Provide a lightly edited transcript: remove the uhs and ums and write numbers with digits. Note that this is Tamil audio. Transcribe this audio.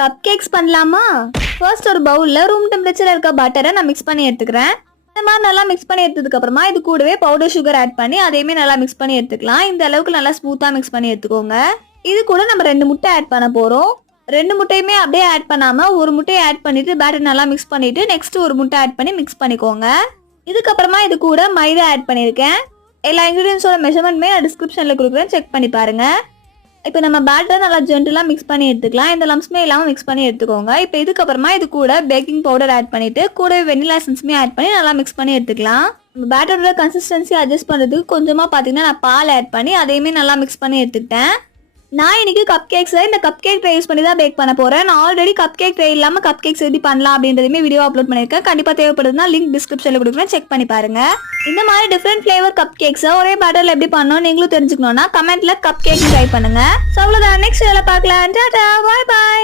கப் கேக்ஸ் பண்ணலாமா? ஃபர்ஸ்ட் ஒரு பவுல்ல ரூம் டெம்பரேச்சர்ல இருக்க பட்டரை நான் மிக்ஸ் பண்ணி எடுத்துக்கிறேன். இந்த மாதிரி நல்லா மிக்ஸ் பண்ணி எடுத்ததுக்கு அப்புறமா இது கூடவே பவுடர் சுகர் ஆட் பண்ணி அதையுமே நல்லா மிக்ஸ் பண்ணி எடுத்துக்கலாம். இந்த அளவுக்கு நல்லா ஸ்மூத்தா மிக்ஸ் பண்ணி எடுத்துக்கோங்க. இது கூட நம்ம 2 முட்டை ஆட் பண்ண போறோம். 2 முட்டையுமே அப்படியே ஆட் பண்ணாம ஒரு முட்டையை ஆட் பண்ணிட்டு பேட்டர் நல்லா மிக்ஸ் பண்ணிட்டு நெக்ஸ்ட் ஒரு முட்டை ஆட் பண்ணி மிக்ஸ் பண்ணிக்கோங்க. இதுக்கப்புறமா இது கூட மைதா ஆட் பண்ணியிருக்கேன். எல்லா இன்கிரீடியன்ஸோட மெஷர்மெண்ட்மே நான் டிஸ்கிரிப்ஷனில் கொடுக்குறேன், செக் பண்ணி பாருங்க. இப்போ நம்ம பேட்டர் நல்லா ஜென்டலாக மிக்ஸ் பண்ணி எடுத்துக்கலாம். இந்த லம்ஸ்மே இல்லாமல் மிக்ஸ் பண்ணி எடுத்துக்கோங்க. இப்போ இதுக்கப்புறமா இது கூட பேக்கிங் பவுடர் ஆட் பண்ணிட்டு கூடவே வெனிலா எசன்ஸுமே ஆட் பண்ணி நல்லா மிக்ஸ் பண்ணி எடுத்துக்கலாம். நம்ம பேட்டரோட கன்சிஸ்டன்சி அட்ஜஸ்ட் பண்ணுறதுக்கு கொஞ்சமாக பார்த்தீங்கன்னா நான் பால் ஆட் பண்ணி அதையுமே நல்லா மிக்ஸ் பண்ணி எடுத்துக்கிட்டேன். நான் இன்னைக்கு கப் கேக்ஸ் இந்த கப் கேக் ட்ரை யூஸ் பண்ணி தான் பேக் பண்ண போறேன். நான் ஆல்ரெடி கப் கேக் ட்ரை இல்லாம கப் கேக்ஸ் எப்படி பண்ணலாம் அப்படின்றதுமே வீடியோ அப்லோட் பண்ணிருக்கேன். கண்டிப்பா தேவைப்படுதுன்னா லிங்க் டிஸ்கிரிப்ஷன்ல கொடுக்குறேன், செக் பண்ணி பாருங்க. இந்த மாதிரி டிஃப்ரெண்ட் ஃபிளேவர் கப் கேக்ஸ் ஒரே பேட்டர்ல எப்படி பண்ணணும் நீங்களும் தெரிஞ்சுக்கணும்னா கமெண்ட்ல கப் கேக் ட்ரை பண்ணுங்க. சோ அவ்வளவுதான், நெக்ஸ்ட் வீடியோல பார்க்கலாம். டாடா, பை பை.